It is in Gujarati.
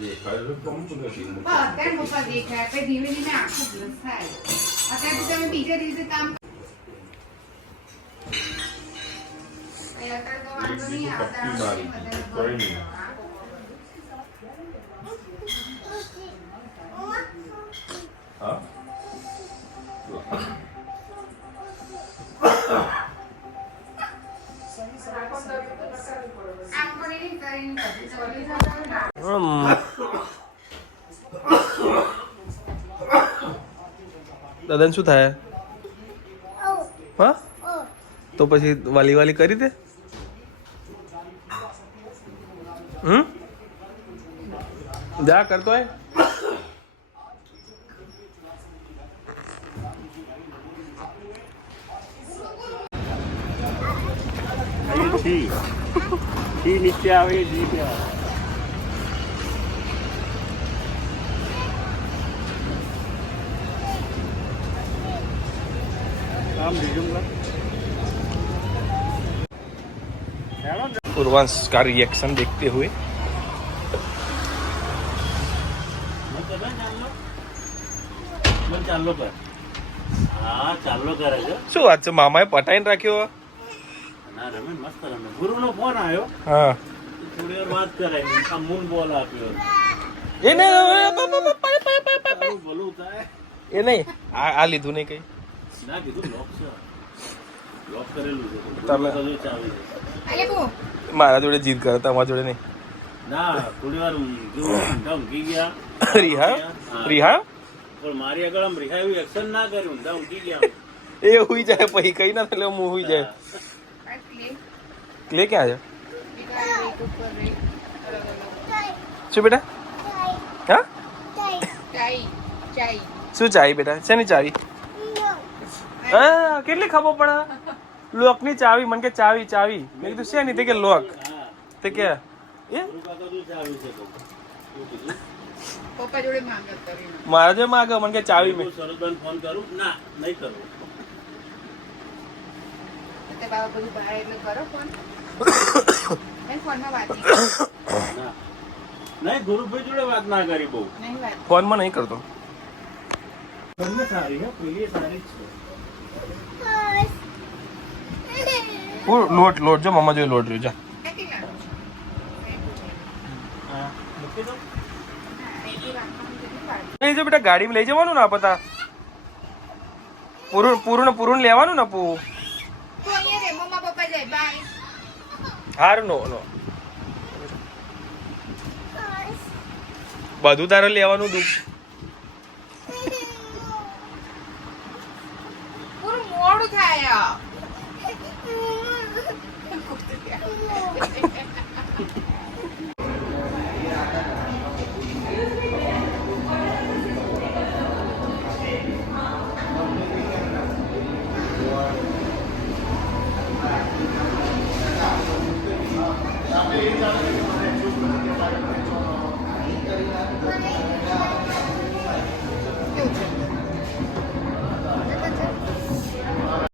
દેખાય તો હું શું કરી અત્યારે પપ્પા દેખાય આપણે ધીમે ધીમે આખું દિવસ થાય અત્યારે તમે બીજા દિવસે કામ અત્યારે તો વાંધો નહીં હા દાદાને શું થાય? હા તો પછી વાલી વાલી કરી દે. જા કરતો હોય. નીચે આવે નીચે આવે. पूर्वांश का रिएक्शन देखते हुए શું વાત છે? મામાએ પટાઈને રાખ્યો. ગુરુનો ફોન આવ્યો. હા થોડી વાર વાત કરાય. આ મૂન બોલ આપ્યો. એ નહીં ભલું થાય એ નહીં આ લીધું નહીં કઈ. ના કીધું લોક છે. લોક કરેલું છે. તમે ચાવી મારા જોડે જીદ કરે, તમારા જોડે નહીં. ના થોડી વાર ઊંઘી ગયા. રિહા પણ મારી આગળ આમ રિહા એવું એક્શન ના કર્યું. ઊંધા ઊંઘી ગયા. એ હુઈ જાય પછી કઈ ના થાય હું હુઈ જાય. ક્લે ક્યાં છે? શું બેટા? હા શું ચાવી બેટા? શેની ચાવી? હા કેટલી ખબર પડે? લોક ની ચાવી. મને કે ચાવી ચાવી. મેં કીધું શેની? તે કે લોક. તે કે એ પપ્પા જોડે માંગત કરી મારા જે માગે મને કે ચાવી. મેં સરોજભાઈ ફોન કરું ના નહીં કરું. તે બાબા બધું બહાર એટલે કરો ફોન. મેં ફોનમાં વાત ના નહીં ગુરુભાઈ જોડે વાત ના કરી બહુ. નહીં વાત ફોનમાં નહીં કરતો. બંને સારી હે. પેલી સારી છે. લોટ લોટ જો મમ્મા જોઈ લોટ રહ્યો જા. કેટલી લાગુ છે? હા મૂકી દો. લઈ જો બેટા, ગાડીમાં લઈ જવાનું ને પતા. પૂરું લેવાનું ને પૂ. તો અહીંયા રે મમ્મા પપ્પા જાય બાય. હારું નો બધું તારે લેવાનું દુઃખ. પૂરું મોડું થાય.